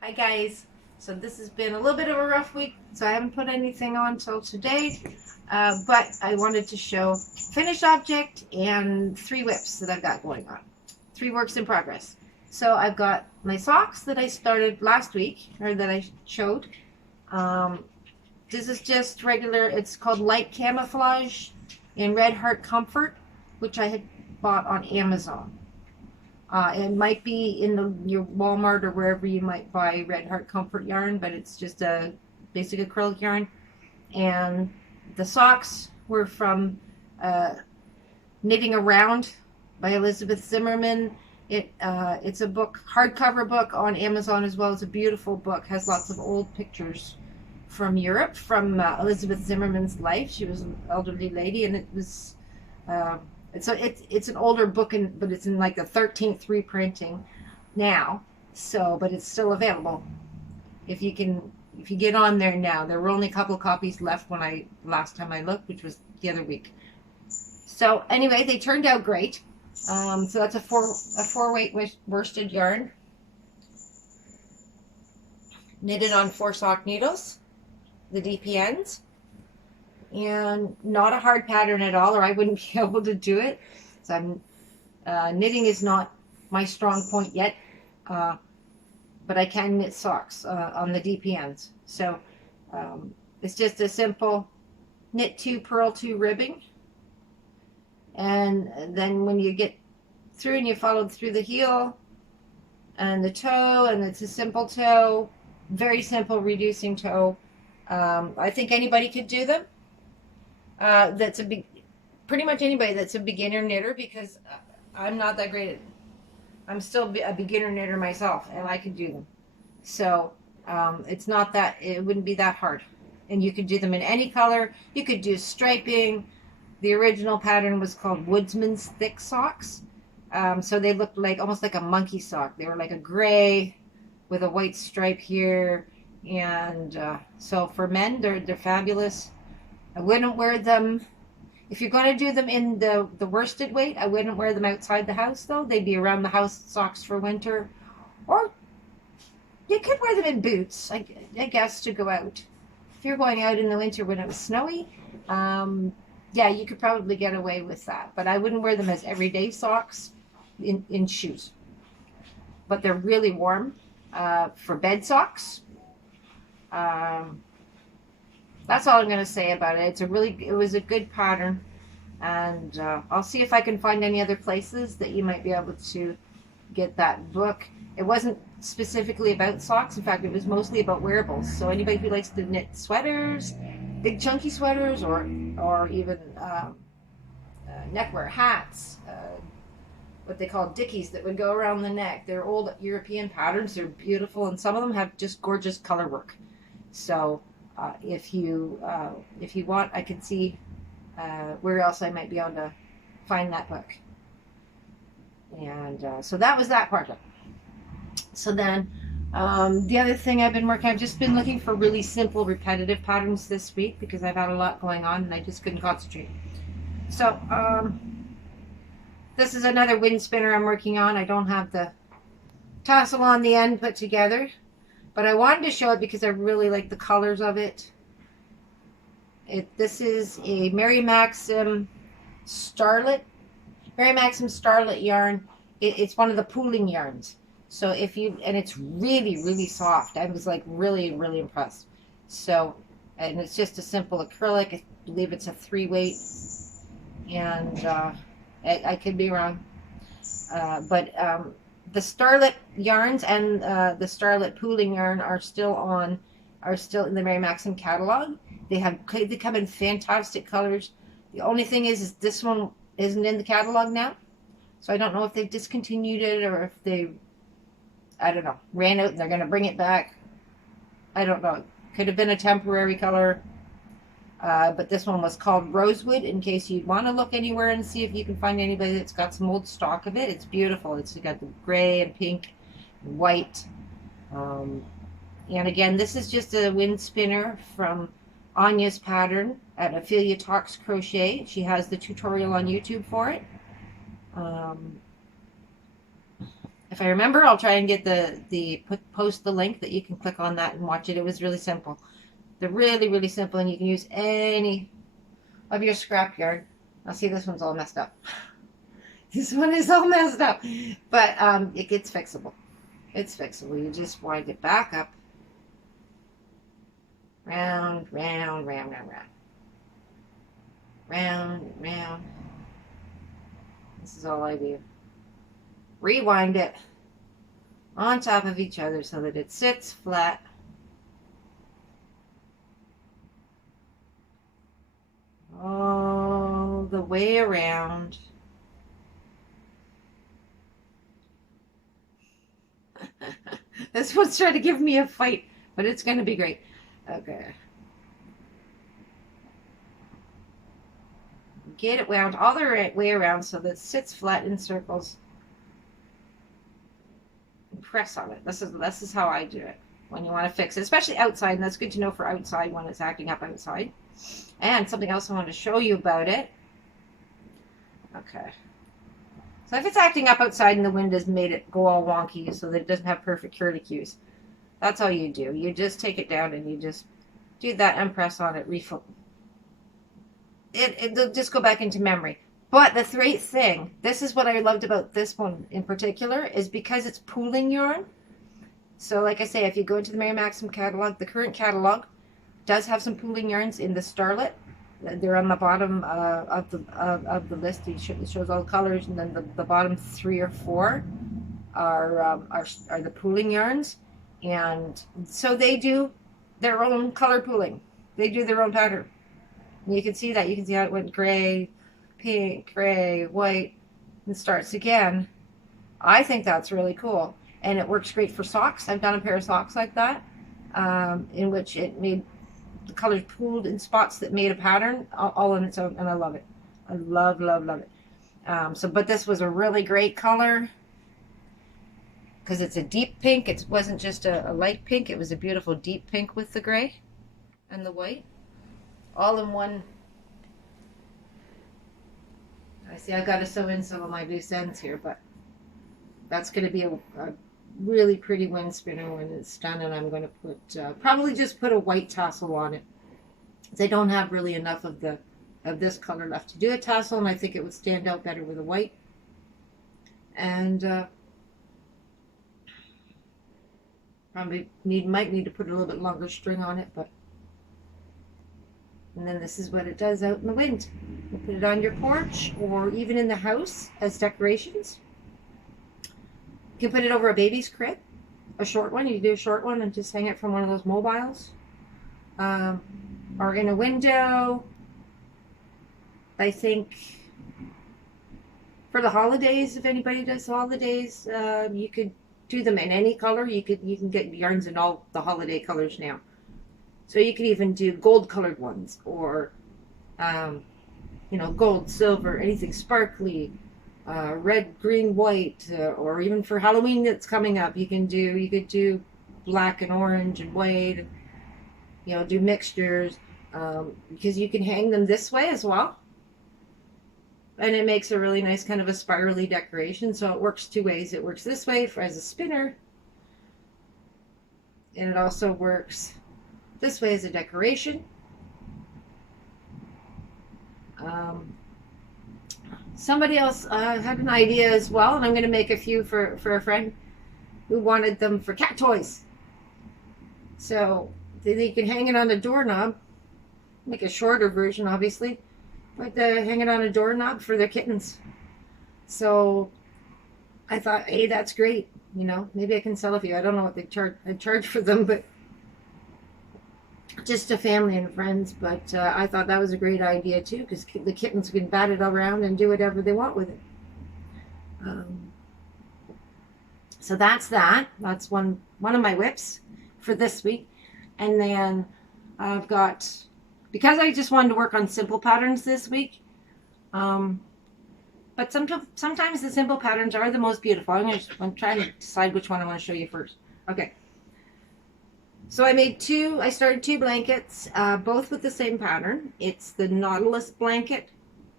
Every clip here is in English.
Hi guys. So this has been a little bit of a rough week, so I haven't put anything on till today. But I wanted to show finished object and 3 whips that I've got going on. 3 works in progress. So I've got my socks that I started last week, or that I showed. Um, this is just regular. It's called light camouflage in RedHeart Comfort, which I had bought on Amazon. It might be in your Walmart or wherever you might buy RedHeart Comfort yarn, but it's just a basic acrylic yarn. And the socks were from Knitting Around by Elizabeth Zimmerman. It's a book, hardcover book on Amazon as well. It's a beautiful book. Has lots of old pictures from Europe, from Elizabeth Zimmerman's life. She was an elderly lady, and it was uh, it's an older book, but it's in like the 13th reprinting now. So, but it's still available if you get on there now. There were only a couple of copies left when last time I looked, which was the other week. So anyway, they turned out great. So that's a four weight worsted yarn, knitted on 4 sock needles, the DPNs, and not a hard pattern at all, or I wouldn't be able to do it. So knitting is not my strong point yet, but I can knit socks on the DPNs. So it's just a simple knit 2, purl 2 ribbing, and then when you get through and you follow through the heel and the toe, and it's a simple toe, very simple reducing toe. I think anybody could do them. That's pretty much anybody that's a beginner knitter, because I'm not that great at. I'm still a beginner knitter myself, and I could do them. So it's not that it wouldn't be that hard, and you could do them in any color. You could do striping. The original pattern was called Woodsman's Thick Socks. So they looked like almost like a monkey sock. They were like a gray with a white stripe here, and so for men, they're fabulous. I wouldn't wear them if you're going to do them in the worsted weight. I wouldn't wear them outside the house though. They'd be around the house socks for winter, or you could wear them in boots, I guess, to go out. If you're going out in the winter when it was snowy, yeah, you could probably get away with that. But I wouldn't wear them as everyday socks in shoes. But they're really warm for bed socks. Um, that's all I'm going to say about it. It was a good pattern, and I'll see if I can find any other places that you might be able to get that book. It wasn't specifically about socks. In fact, it was mostly about wearables. So anybody who likes to knit sweaters, big chunky sweaters, or even neckwear hats, what they call dickies that would go around the neck. They're old European patterns. They're beautiful, and some of them have just gorgeous color work. So if you want, I can see where else I might be able to find that book. And so that was that part of it. So then the other thing I've been working, I've just been looking for really simple repetitive patterns this week because I've had a lot going on and I just couldn't concentrate. So this is another wind spinner I'm working on. I don't have the tassel on the end put together, but I wanted to show it because I really like the colors of it. This is a Mary Maxim Starlette yarn. It's one of the pooling yarns. So and it's really, really soft. I was like really, really impressed. So, and it's just a simple acrylic. I believe it's a 3 weight, and I could be wrong. But the Starlette yarns and the Starlette pooling yarn are still in the Mary Maxim catalog. They come in fantastic colors. The only thing is this one isn't in the catalog now. So I don't know if they've discontinued it or if I don't know, ran out and they're going to bring it back. I don't know. It could have been a temporary color. But this one was called Rosewood, in case you'd want to look anywhere and see if you can find anybody that's got some old stock of it. It's beautiful. It's got the gray and pink and white. And again, this is just a wind spinner from Anya's pattern at Ophelia Talks Crochet. She has the tutorial on YouTube for it. If I remember, I'll try and get post the link that you can click on that and watch it. It was really simple. They're really, really simple, and you can use any of your scrap yarn. I'll see, this one's all messed up. This one is all messed up, but it gets fixable. It's fixable. You just wind it back up. Round, round, round, round, round. Round, round. This is all I do. Rewind it on top of each other so that it sits flat. All the way around. This one's trying to give me a fight, but it's going to be great. Okay. Get it wound all the way around so that it sits flat in circles. Press on it. This is how I do it when you want to fix it, especially outside, and that's good to know for outside when it's acting up outside. And something else I want to show you about it. Okay. So if it's acting up outside and the wind has made it go all wonky so that it doesn't have perfect curlicues, that's all you do. You just take it down and you just do that and press on it, refill. It'll just go back into memory. But the great thing, this is what I loved about this one in particular, is because it's pooling yarn. So like I say, if you go into the Mary Maxim catalog, the current catalog does have some pooling yarns in the Starlette. They're on the bottom of the list. It shows all the colors, and then the bottom 3 or 4 are the pooling yarns. And so they do their own color pooling. They do their own pattern. And you can see that. You can see how it went gray, pink, gray, white, and starts again. I think that's really cool. And it works great for socks. I've done a pair of socks like that, in which it made the colors pooled in spots that made a pattern all on its own, and I love it. I love, love, love it. But this was a really great color because it's a deep pink. It wasn't just a light pink. It was a beautiful deep pink with the gray and the white, all in one. I see I've got to sew in some of my loose ends here, but that's going to be a really pretty wind spinner when it's done, and I'm going to put probably just put a white tassel on it. They don't have really enough of this color left to do a tassel, and I think it would stand out better with a white. And probably might need to put a little bit longer string on it, but. And then this is what it does out in the wind. You put it on your porch or even in the house as decorations. You can put it over a baby's crib, a short one. You can do a short one and just hang it from one of those mobiles. Or in a window. I think for the holidays, if anybody does holidays, you could do them in any color. You can get yarns in all the holiday colors now. So you could even do gold colored ones, or gold, silver, anything sparkly. Red, green, white, or even for Halloween that's coming up, you could do black and orange and white, and, do mixtures, because you can hang them this way as well, and it makes a really nice kind of a spirally decoration. So it works 2 ways. It works this way as a spinner, and it also works this way as a decoration. Somebody else had an idea as well, and I'm going to make a few for a friend who wanted them for cat toys. So they can hang it on a doorknob, make a shorter version, obviously, but hang it on a doorknob for their kittens. So I thought, hey, that's great. Maybe I can sell a few. I don't know what they charge for them, but just to family and friends. But I thought that was a great idea too, because the kittens can bat it around and do whatever they want with it. So that's one of my whips for this week. And then I've got, because I just wanted to work on simple patterns this week, but sometimes the simple patterns are the most beautiful. I'm trying to decide which one I want to show you first. Okay. So I started 2 blankets, both with the same pattern. It's the Nautilus blanket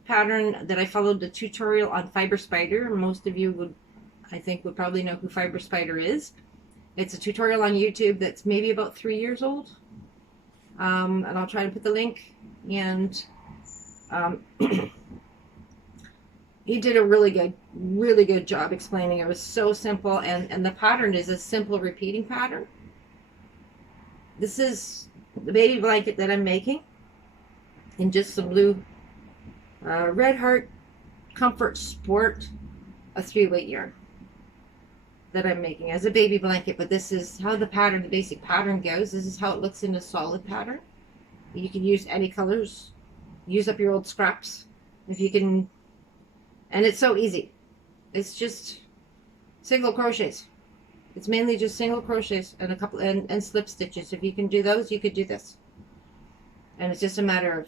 pattern that I followed the tutorial on Fiber Spider. Most of you would I think would probably know who Fiber Spider is. It's a tutorial on YouTube that's maybe about 3 years old. And I'll try to put the link. And he did a really good job explaining. It was so simple, and the pattern is a simple repeating pattern. This is the baby blanket that I'm making in just some blue RedHeart Comfort Sport, a 3-weight yarn that I'm making as a baby blanket. But this is how the pattern, the basic pattern goes. This is how it looks in a solid pattern. You can use any colors, use up your old scraps if you can, and it's so easy. It's just single crochets. It's mainly just single crochets and a couple and slip stitches. If you can do those, you could do this. And it's just a matter of,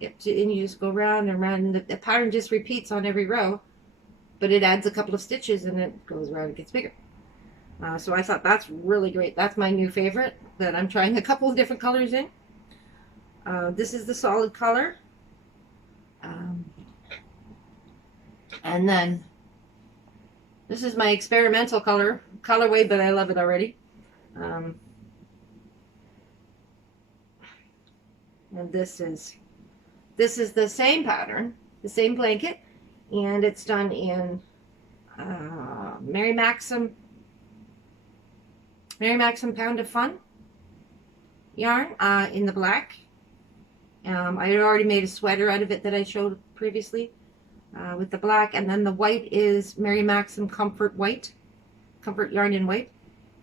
and you just go round and round, and the pattern just repeats on every row, but it adds a couple of stitches and it goes around and gets bigger. So I thought that's really great. That's my new favorite that I'm trying a couple of different colors in. This is the solid color. And then this is my experimental colorway, but I love it already. And this is the same pattern, the same blanket, and it's done in Mary Maxim Pound of Fun yarn in the black. I had already made a sweater out of it that I showed previously with the black, and then the white is Mary Maxim Comfort yarn in white,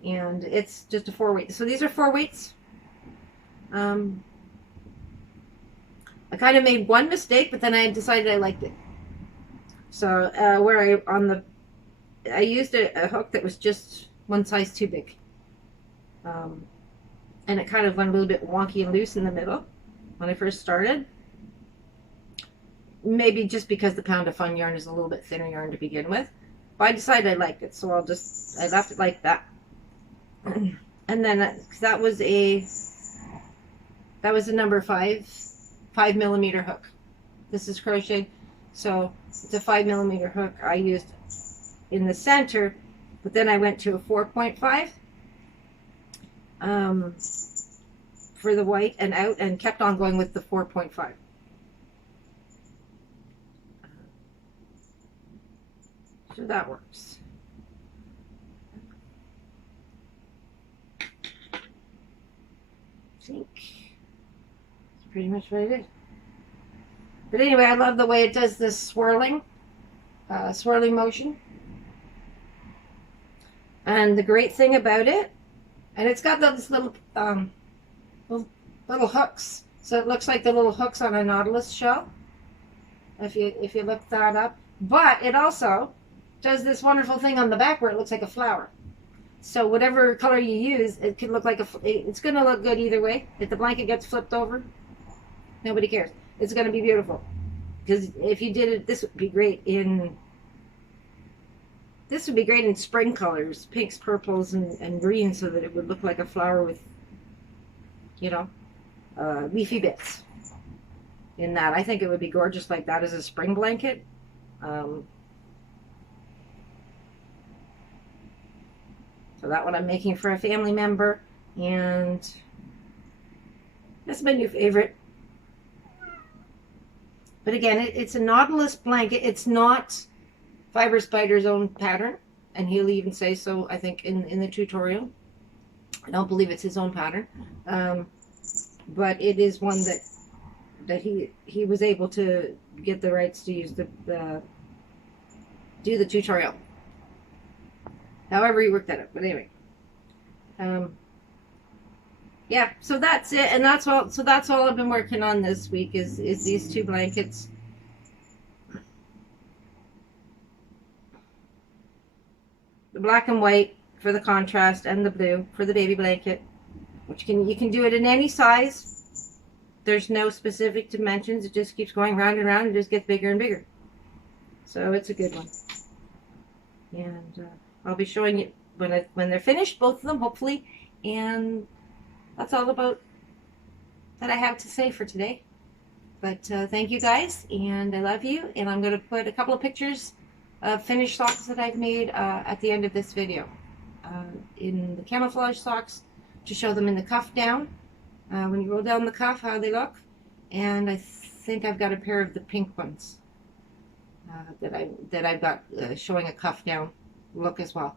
and it's just a 4-weight. So these are 4 weights. I kind of made one mistake, but then I decided I liked it. So I used a hook that was just one size too big, and it kind of went a little bit wonky and loose in the middle when I first started. Maybe just because the Pound of Fun yarn is a little bit thinner yarn to begin with, but I decided I liked it, so I left it like that. And then that was a number 5mm hook. This is crocheted, so it's a 5mm hook I used in the center, but then I went to a 4.5 for the white and out, and kept on going with the 4.5. So that works. I think that's pretty much what I did. But anyway, I love the way it does this swirling motion. And the great thing about it, and it's got those little hooks, so it looks like the little hooks on a Nautilus shell, if you look that up. But it also does this wonderful thing on the back where it looks like a flower. So whatever color you use, it can look like it's going to look good either way. If the blanket gets flipped over, nobody cares. It's going to be beautiful. Because if you did it, this would be great in spring colors, pinks, purples, and greens, so that it would look like a flower with, leafy bits in that. I think it would be gorgeous like that as a spring blanket. So that one I'm making for a family member, and that's my new favorite. But again, it's a Nautilus blanket. It's not Fiber Spider's own pattern, and he'll even say so, I think, in the tutorial. I don't believe it's his own pattern, but it is one that he was able to get the rights to use do the tutorial. However he worked that out, but anyway, yeah. So that's it, and that's all. So that's all I've been working on this week is these 2 blankets. The black and white for the contrast, and the blue for the baby blanket, which you can do it in any size. There's no specific dimensions. It just keeps going round and round and just gets bigger and bigger. So it's a good one, and I'll be showing you when they're finished, both of them, hopefully. And that's all about that I have to say for today. But thank you guys, and I love you. And I'm going to put a couple of pictures finished socks that I've made at the end of this video. In the camouflage socks, to show them in the cuff down. When you roll down the cuff, how they look. And I think I've got a pair of the pink ones that I've got showing a cuff down look as well.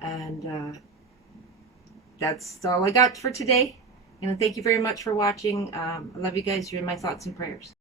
And that's all I got for today. And thank you very much for watching. I love you guys. You're in my thoughts and prayers.